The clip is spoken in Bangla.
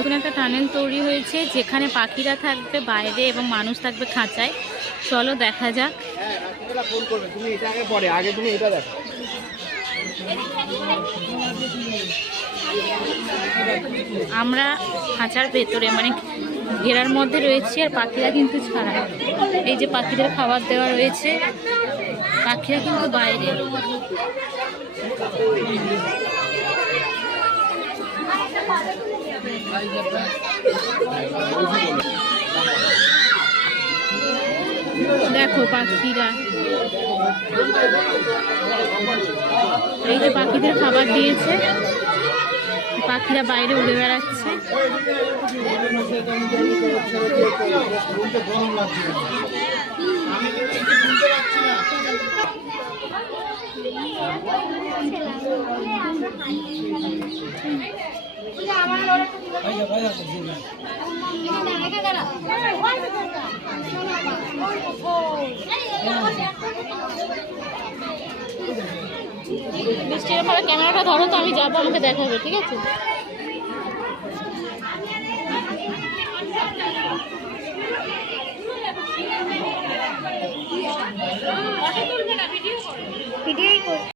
নতুন একটা টানেল তৈরি হয়েছে যেখানে পাখিরা থাকবে বাইরে এবং মানুষ থাকবে খাঁচায়। চলো দেখা যাক। আমরা খাঁচার ভেতরে মানে ঘেরার মধ্যে রয়েছি আর পাখিরা কিন্তু ছাড়া। এই যে পাখিদের খাবার দেওয়া রয়েছে, পাখিরা কিন্তু বাইরে। দেখো পাখিরা, এই যে পাখিদের খাবার দিয়েছে, পাখিরা বাইরে উড়ে বেড়াচ্ছে। মিষ্টি এরপরে ক্যামেরাটা ধরো তো, আমি যাবো, আমাকে দেখাবে, ঠিক আছে? ভিডিও